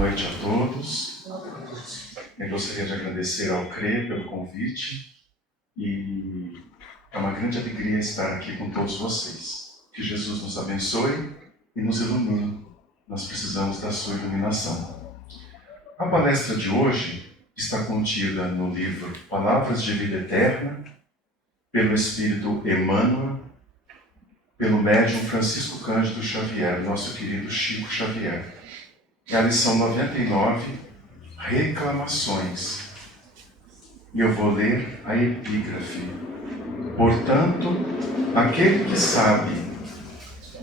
noite a todos. Eu gostaria de agradecer ao CRE pelo convite e é uma grande alegria estar aqui com todos vocês. Que Jesus nos abençoe e nos ilumine. Nós precisamos da sua iluminação. A palestra de hoje está contida no livro Palavras de Vida Eterna, pelo Espírito Emmanuel, pelo médium Francisco Cândido Xavier, nosso querido Chico Xavier. É a lição 99, Reclamações. E eu vou ler a epígrafe. Portanto, aquele que sabe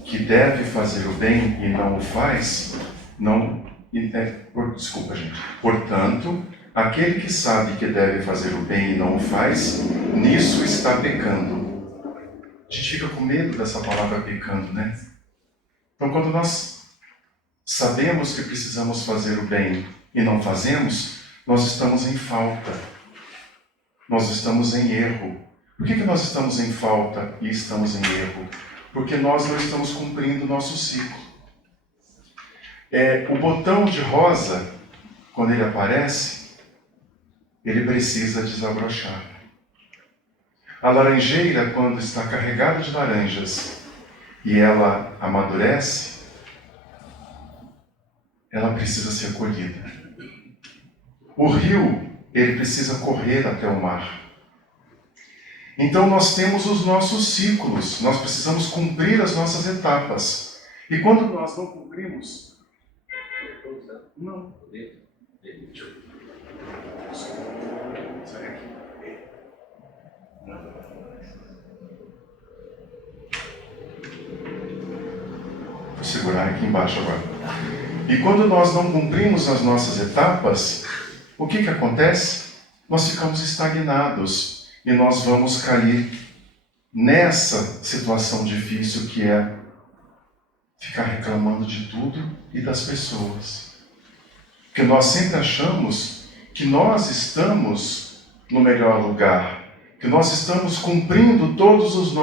que deve fazer o bem e não o faz, Portanto, aquele que sabe que deve fazer o bem e não o faz, nisso está pecando. A gente fica com medo dessa palavra pecando, né? Então, quando nós sabemos que precisamos fazer o bem e não fazemos, nós estamos em falta. Nós estamos em erro. Por que nós estamos em falta e estamos em erro? Porque nós não estamos cumprindo o nosso ciclo. O botão de rosa, quando ele aparece, ele precisa desabrochar. A laranjeira, quando está carregada de laranjas e ela amadurece, ela precisa ser colhida. O rio, ele precisa correr até o mar. Então nós temos os nossos ciclos, nós precisamos cumprir as nossas etapas. E quando nós não cumprimos... Não. Sai aqui. Vou segurar aqui embaixo agora. E quando nós não cumprimos as nossas etapas, o que acontece? Nós ficamos estagnados e nós vamos cair nessa situação difícil que é ficar reclamando de tudo e das pessoas. Porque nós sempre achamos que nós estamos no melhor lugar, que nós estamos cumprindo todas as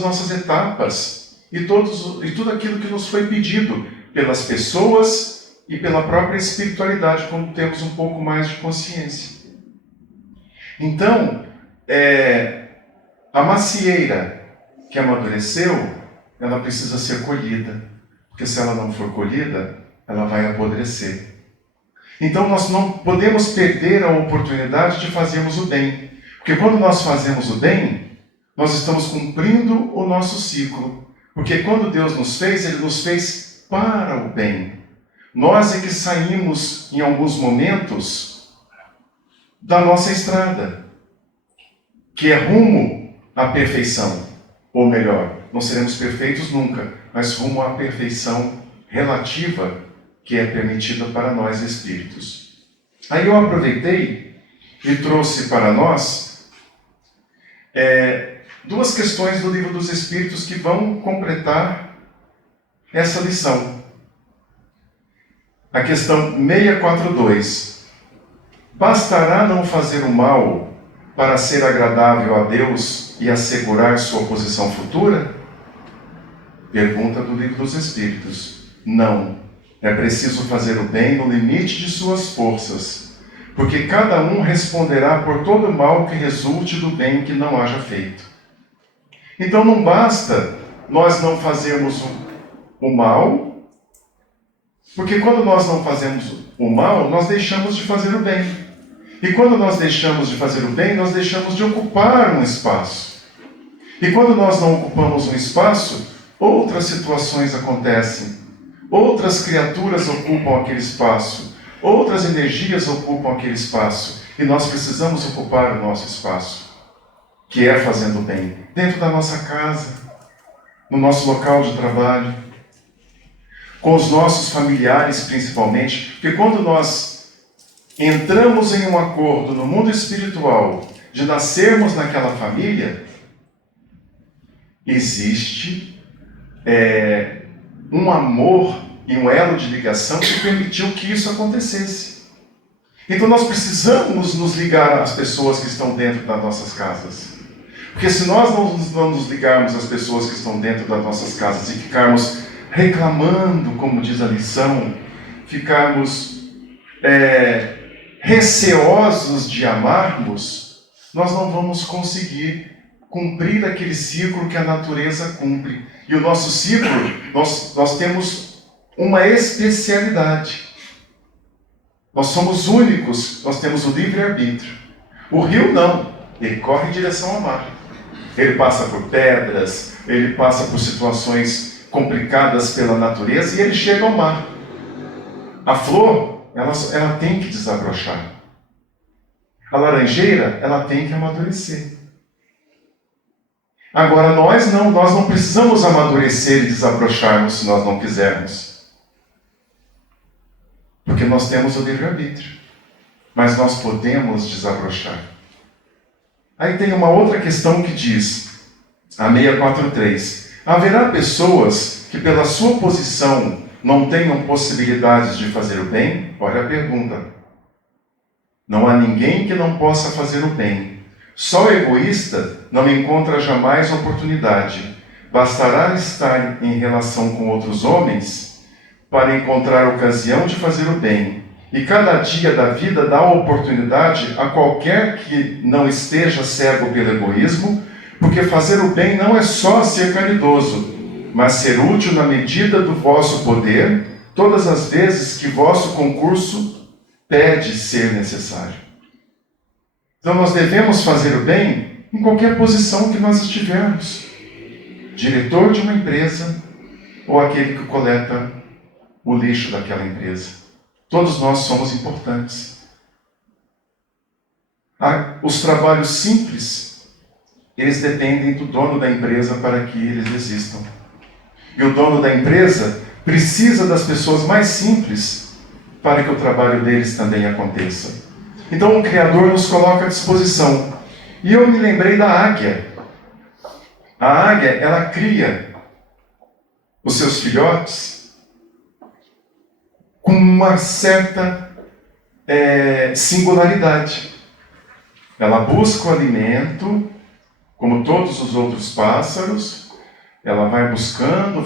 nossas etapas e tudo aquilo que nos foi pedido pelas pessoas e pela própria espiritualidade, quando temos um pouco mais de consciência. Então, a macieira que amadureceu, ela precisa ser colhida, porque se ela não for colhida, ela vai apodrecer. Então nós não podemos perder a oportunidade de fazermos o bem, porque quando nós fazemos o bem, nós estamos cumprindo o nosso ciclo, porque quando Deus nos fez, Ele nos fez para o bem. Nós é que saímos, em alguns momentos, da nossa estrada, que é rumo à perfeição. Ou melhor, não seremos perfeitos nunca, mas rumo à perfeição relativa que é permitida para nós espíritos. Aí eu aproveitei e trouxe para nós duas questões do Livro dos Espíritos que vão completar essa lição. A questão 642. Bastará não fazer o mal para ser agradável a Deus e assegurar sua posição futura? Pergunta do Livro dos Espíritos. Não. É preciso fazer o bem no limite de suas forças, porque cada um responderá por todo o mal que resulte do bem que não haja feito. Então não basta nós não fazermos o mal, porque quando nós não fazemos o mal, nós deixamos de fazer o bem. E quando nós deixamos de fazer o bem, nós deixamos de ocupar um espaço. E quando nós não ocupamos um espaço, outras situações acontecem. Outras criaturas ocupam aquele espaço. Outras energias ocupam aquele espaço. E nós precisamos ocupar o nosso espaço, que é fazendo o bem, dentro da nossa casa, no nosso local de trabalho, com os nossos familiares principalmente, porque quando nós entramos em um acordo no mundo espiritual de nascermos naquela família, existe um amor e um elo de ligação que permitiu que isso acontecesse. Então nós precisamos nos ligar às pessoas que estão dentro das nossas casas. Porque se nós não nos ligarmos às pessoas que estão dentro das nossas casas e ficarmos reclamando, como diz a lição, ficarmos receosos de amarmos, nós não vamos conseguir cumprir aquele ciclo que a natureza cumpre. E o nosso ciclo, nós temos uma especialidade. Nós somos únicos, nós temos o livre-arbítrio. O rio não, ele corre em direção ao mar. Ele passa por pedras, ele passa por situações complicadas pela natureza e ele chega ao mar. A flor, ela tem que desabrochar. A laranjeira, ela tem que amadurecer. Agora nós não precisamos amadurecer e desabrocharmos se nós não quisermos. Porque nós temos o livre-arbítrio. Mas nós podemos desabrochar. Aí tem uma outra questão que diz, a 643, haverá pessoas que pela sua posição não tenham possibilidades de fazer o bem? Olha a pergunta. Não há ninguém que não possa fazer o bem. Só o egoísta não encontra jamais oportunidade. Bastará estar em relação com outros homens para encontrar ocasião de fazer o bem. E cada dia da vida dá oportunidade a qualquer que não esteja cego pelo egoísmo, porque fazer o bem não é só ser caridoso, mas ser útil na medida do vosso poder, todas as vezes que vosso concurso pede ser necessário. Então nós devemos fazer o bem em qualquer posição que nós estivermos. Diretor de uma empresa ou aquele que coleta o lixo daquela empresa. Todos nós somos importantes. Os trabalhos simples, eles dependem do dono da empresa para que eles existam. E o dono da empresa precisa das pessoas mais simples para que o trabalho deles também aconteça. Então o Criador nos coloca à disposição. E eu me lembrei da águia. A águia, ela cria os seus filhotes com uma certa singularidade. Ela busca o alimento, como todos os outros pássaros, ela vai buscando,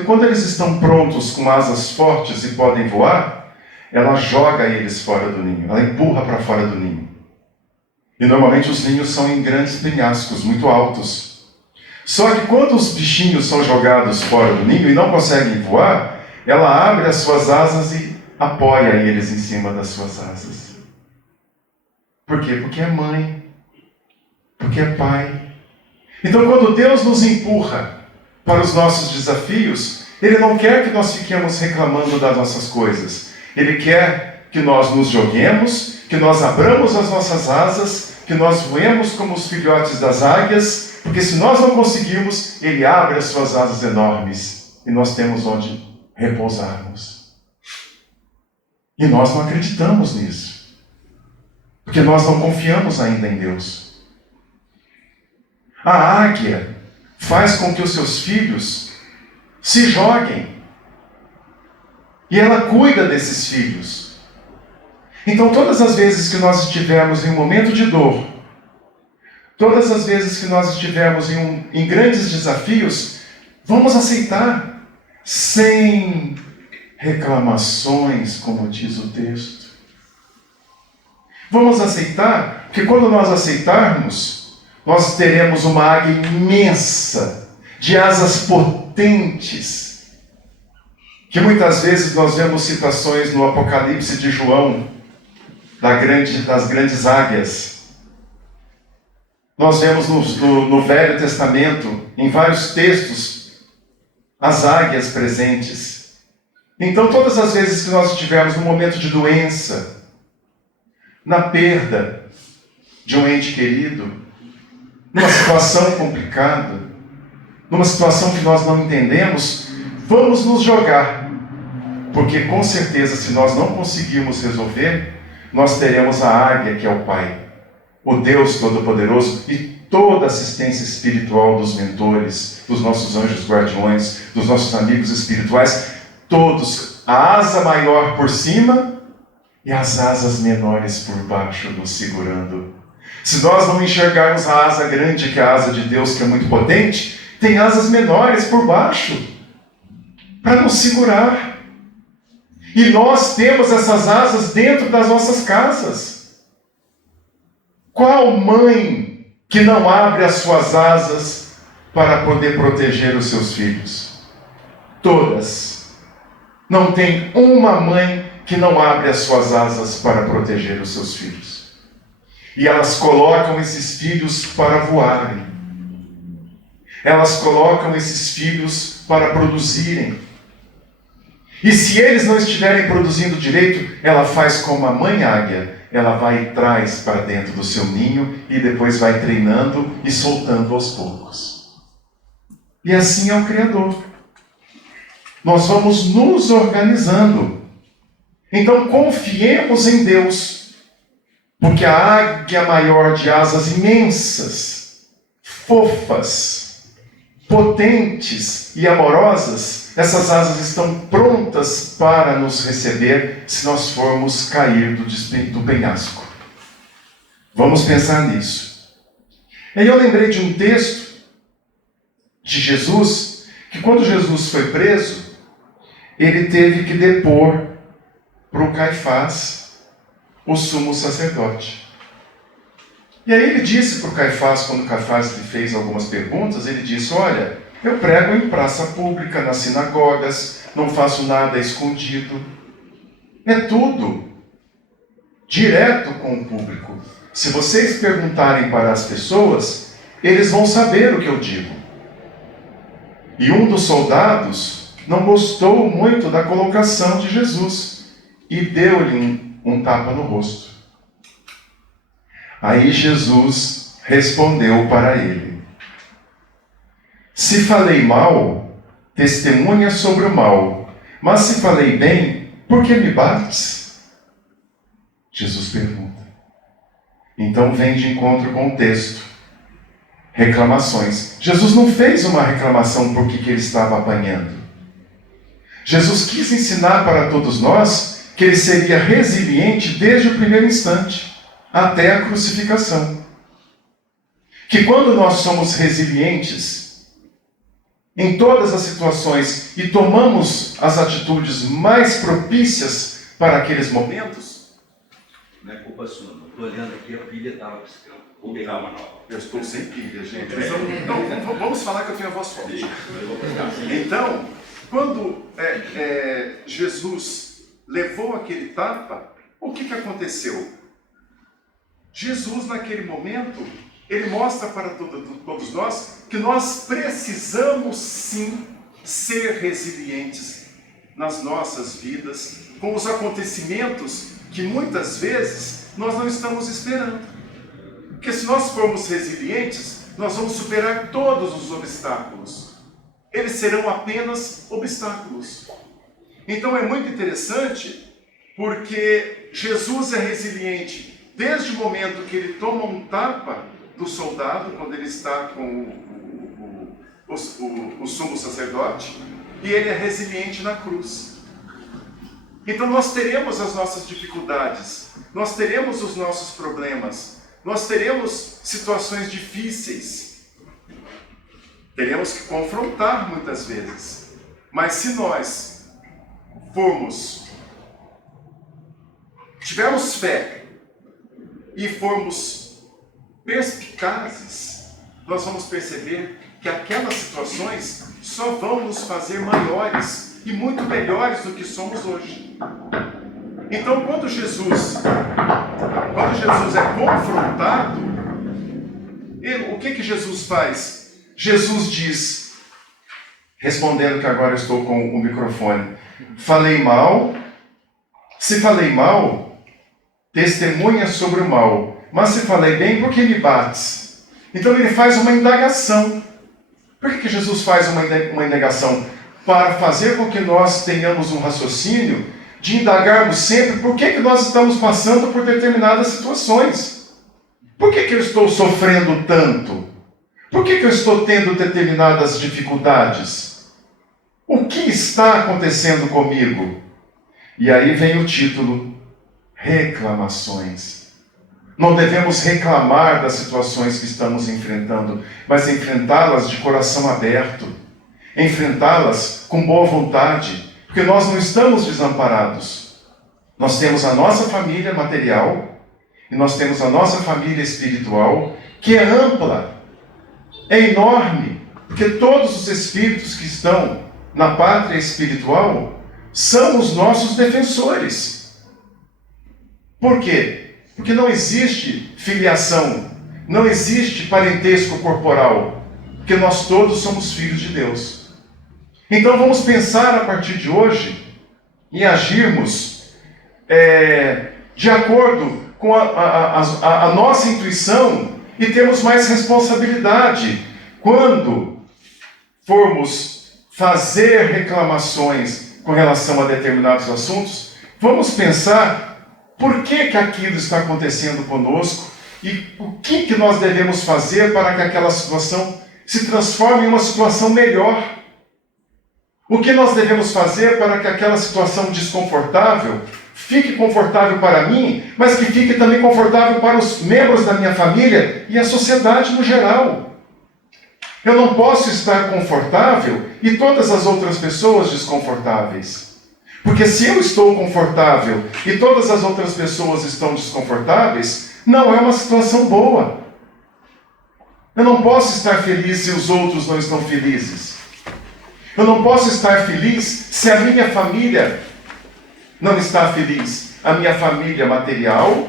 e quando eles estão prontos com asas fortes e podem voar, ela joga eles fora do ninho, ela empurra para fora do ninho. E normalmente os ninhos são em grandes penhascos, muito altos. Só que quando os bichinhos são jogados fora do ninho e não conseguem voar, ela abre as suas asas e apoia eles em cima das suas asas. Por quê? Porque é mãe. Porque é pai. Então quando Deus nos empurra para os nossos desafios, Ele não quer que nós fiquemos reclamando das nossas coisas. Ele quer que nós nos joguemos, que nós abramos as nossas asas, que nós voemos como os filhotes das águias, porque se nós não conseguirmos, Ele abre as suas asas enormes e nós temos onde repousarmos. E nós não acreditamos nisso, porque nós não confiamos ainda em Deus. A águia faz com que os seus filhos se joguem, e ela cuida desses filhos. Então todas as vezes que nós estivermos em um momento de dor, todas as vezes que nós estivermos em grandes desafios, vamos aceitar, sem reclamações, como diz o texto. Vamos aceitar, porque quando nós aceitarmos, nós teremos uma águia imensa, de asas potentes, que muitas vezes nós vemos citações no Apocalipse de João, das grandes águias. Nós vemos no Velho Testamento, em vários textos, as águias presentes. Então, todas as vezes que nós estivermos num momento de doença, na perda de um ente querido, numa situação complicada, numa situação que nós não entendemos, vamos nos jogar. Porque com certeza, se nós não conseguirmos resolver, nós teremos a águia, que é o Pai, o Deus Todo-Poderoso, e toda a assistência espiritual dos mentores, dos nossos anjos guardiões, dos nossos amigos espirituais, todos, a asa maior por cima e as asas menores por baixo nos segurando. Se nós não enxergarmos a asa grande, que é a asa de Deus, que é muito potente, tem asas menores por baixo para nos segurar. E nós temos essas asas dentro das nossas casas. Qual mãe que não abre as suas asas para poder proteger os seus filhos? Todas. Não tem uma mãe que não abre as suas asas para proteger os seus filhos. E elas colocam esses filhos para voarem. Elas colocam esses filhos para produzirem. E se eles não estiverem produzindo direito, ela faz como a mãe águia. Ela vai e traz para dentro do seu ninho e depois vai treinando e soltando aos poucos. E assim é o Criador. Nós vamos nos organizando. Então confiemos em Deus, porque a águia maior de asas imensas, fofas, potentes e amorosas, essas asas estão prontas para nos receber se nós formos cair do penhasco. Vamos pensar nisso. E aí eu lembrei de um texto de Jesus, que quando Jesus foi preso, ele teve que depor para o Caifás, o sumo sacerdote. E aí ele disse para o Caifás, quando o Caifás lhe fez algumas perguntas, ele disse: olha, eu prego em praça pública, nas sinagogas, não faço nada escondido. É tudo direto com o público. Se vocês perguntarem para as pessoas, eles vão saber o que eu digo. E um dos soldados não gostou muito da colocação de Jesus e deu-lhe um tapa no rosto. Aí Jesus respondeu para ele: se falei mal, testemunha sobre o mal, mas se falei bem, por que me bates? Jesus pergunta. Então vem de encontro com o texto. Reclamações. Jesus não fez uma reclamação porque que ele estava apanhando. Jesus quis ensinar para todos nós que ele seria resiliente desde o primeiro instante, até a crucificação. Que quando nós somos resilientes em todas as situações e tomamos as atitudes mais propícias para aqueles momentos... Não é culpa sua, não. Estou olhando aqui, a pilha estava piscando. Vou pegar uma nova. Eu estou sem pilha, gente. Então, vamos falar que eu tenho a voz forte. Então, quando Jesus levou aquele tapa, o que aconteceu? Jesus, naquele momento, ele mostra para todos nós que nós precisamos sim ser resilientes nas nossas vidas, com os acontecimentos que muitas vezes nós não estamos esperando. Porque se nós formos resilientes, nós vamos superar todos os obstáculos. Eles serão apenas obstáculos. Então é muito interessante, porque Jesus é resiliente desde o momento que ele toma um tapa do soldado, quando ele está com o sumo sacerdote, e ele é resiliente na cruz. Então nós teremos as nossas dificuldades, nós teremos os nossos problemas, nós teremos situações difíceis, teremos que confrontar muitas vezes. Mas se nós tivermos fé e formos perspicazes, nós vamos perceber que aquelas situações só vão nos fazer maiores e muito melhores do que somos hoje. Então, quando Jesus é confrontado, o que Jesus faz? Jesus diz, respondendo que agora eu estou com o microfone: falei mal, se falei mal, testemunha sobre o mal, mas se falei bem, por que me bates? Então ele faz uma indagação. Por que Jesus faz uma indagação? Para fazer com que nós tenhamos um raciocínio de indagarmos sempre por que nós estamos passando por determinadas situações. Por que eu estou sofrendo tanto? Por que eu estou tendo determinadas dificuldades? O que está acontecendo comigo? E aí vem o título: reclamações. Não devemos reclamar das situações que estamos enfrentando, mas enfrentá-las de coração aberto, enfrentá-las com boa vontade, Porque nós não estamos desamparados. Nós temos a nossa família material e nós temos a nossa família espiritual, que é ampla, é enorme, porque todos os espíritos que estão na pátria espiritual são os nossos defensores. Por quê? Porque não existe filiação, não existe parentesco corporal, porque nós todos somos filhos de Deus. Então vamos pensar a partir de hoje e agirmos de acordo com a nossa intuição e termos mais responsabilidade quando formos fazer reclamações com relação a determinados assuntos. Vamos pensar por que aquilo está acontecendo conosco e o que nós devemos fazer para que aquela situação se transforme em uma situação melhor. O que nós devemos fazer para que aquela situação desconfortável fique confortável para mim, mas que fique também confortável para os membros da minha família e a sociedade no geral. Eu não posso estar confortável e todas as outras pessoas desconfortáveis. Porque se eu estou confortável e todas as outras pessoas estão desconfortáveis, não é uma situação boa. Eu não posso estar feliz se os outros não estão felizes. Eu não posso estar feliz se a minha família não está feliz. A minha família material,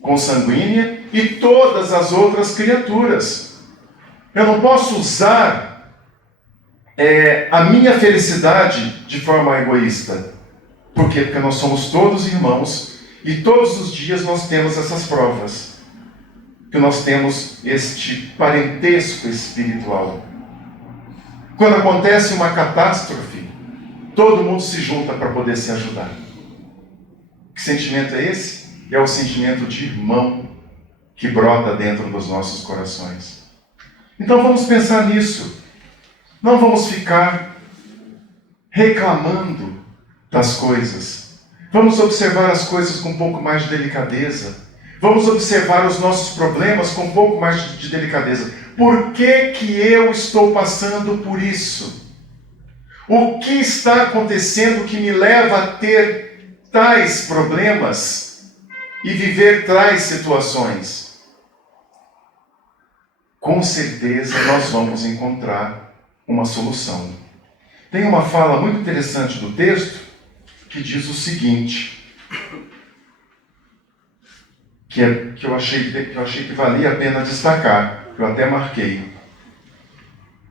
consanguínea, e todas as outras criaturas. Eu não posso usar a minha felicidade de forma egoísta. Por quê? Porque nós somos todos irmãos e todos os dias nós temos essas provas. Que nós temos este parentesco espiritual. Quando acontece uma catástrofe, todo mundo se junta para poder se ajudar. Que sentimento é esse? É o sentimento de irmão que brota dentro dos nossos corações. Então vamos pensar nisso. Não vamos ficar reclamando das coisas. Vamos observar as coisas com um pouco mais de delicadeza. Vamos observar os nossos problemas com um pouco mais de delicadeza. Por que eu estou passando por isso? O que está acontecendo que me leva a ter tais problemas e viver tais situações? Com certeza nós vamos encontrar uma solução. Tem uma fala muito interessante do texto que diz o seguinte, que eu achei que valia a pena destacar, que eu até marquei.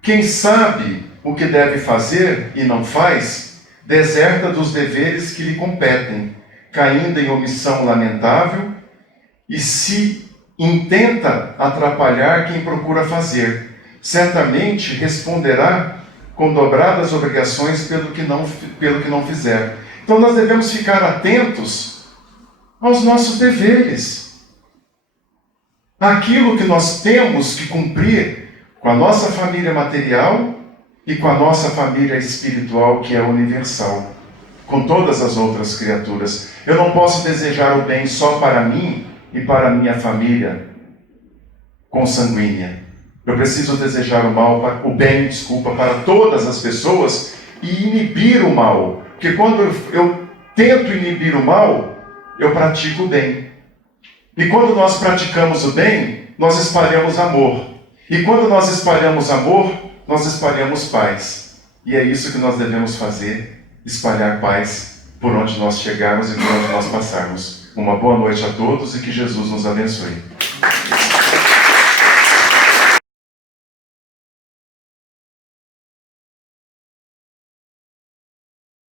Quem sabe o que deve fazer e não faz, deserta dos deveres que lhe competem, caindo em omissão lamentável, e se intenta atrapalhar quem procura fazer. Certamente responderá com dobradas obrigações pelo que não fizer. Então nós devemos ficar atentos aos nossos deveres. Aquilo que nós temos que cumprir com a nossa família material e com a nossa família espiritual, que é universal, com todas as outras criaturas. Eu não posso desejar o bem só para mim e para a minha família consanguínea. Eu preciso desejar o bem para todas as pessoas e inibir o mal. Porque quando eu tento inibir o mal, eu pratico o bem. E quando nós praticamos o bem, nós espalhamos amor. E quando nós espalhamos amor, nós espalhamos paz. E é isso que nós devemos fazer, espalhar paz por onde nós chegarmos e por onde nós passarmos. Uma boa noite a todos e que Jesus nos abençoe.